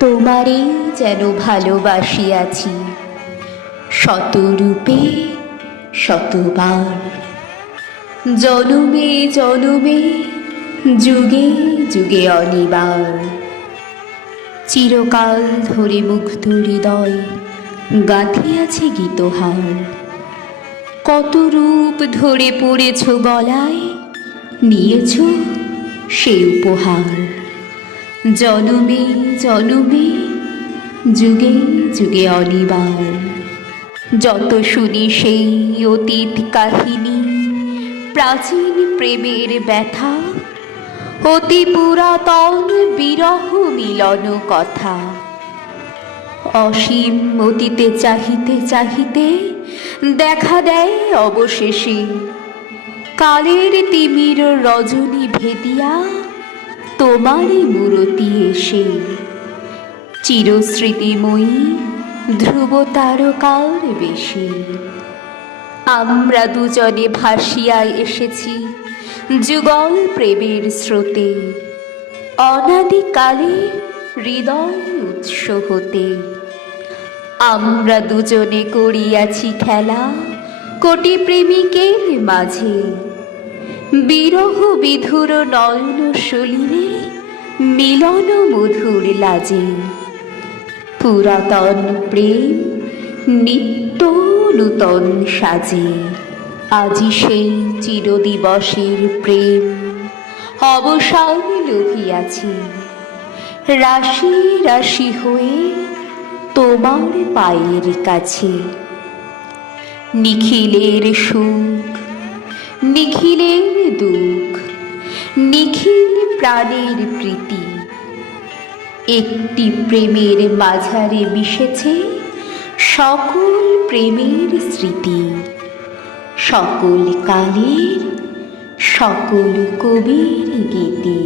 তোমারে যেন ভালোবাসিয়াছি শতরূপে শতবার, জনমে জনমে যুগে যুগে অনিবার। চিরকাল ধরে মুগ্ধ হৃদয় গাঁথিয়াছে গীতহার, কত রূপ ধরে পড়েছ গলায়, নিয়েছ সে উপহার। জনমে জনমে যুগে যুগে অনিবার। যত শুনি সেই অতীত কাহিনী, প্রাচীন প্রেমের ব্যথা, অতি পুরাতন বিরহ মিলন কথা। অসীম অতীতে চাহিতে চাহিতে দেখা দেয় অবশেষে কালের তিমির রজনী ভেদিয়া তোমারই মূরতি এসে। চিরস্মৃতিময়ী ধ্রুব তারকার বেশে আমরা দুজনে ভাসিয়া এসেছি যুগল প্রেমের স্রোতে, অনাদিকালে হৃদয় উৎস হতে। আমরা দুজনে করিয়াছি খেলা কোটি প্রেমিকের মাঝে, বিরহ বিধুর নয়ন সলিলে মিলন মধুর লাজে। পুরাতন প্রেম নিত্য নূতন সাজে, আজি সেই চিরদিবসের প্রেম অবসান লভিয়াছি। রাশি রাশি হয়ে তোমার পায়ের কাছে, নিখিলের সুখ নিখিলের দুঃখ, নিখিল প্রাণের প্রীতি। একটি প্রেমের মাঝারে মিশেছে সকল প্রেমের স্মৃতি, সকল কালের সকল কবির গীতি।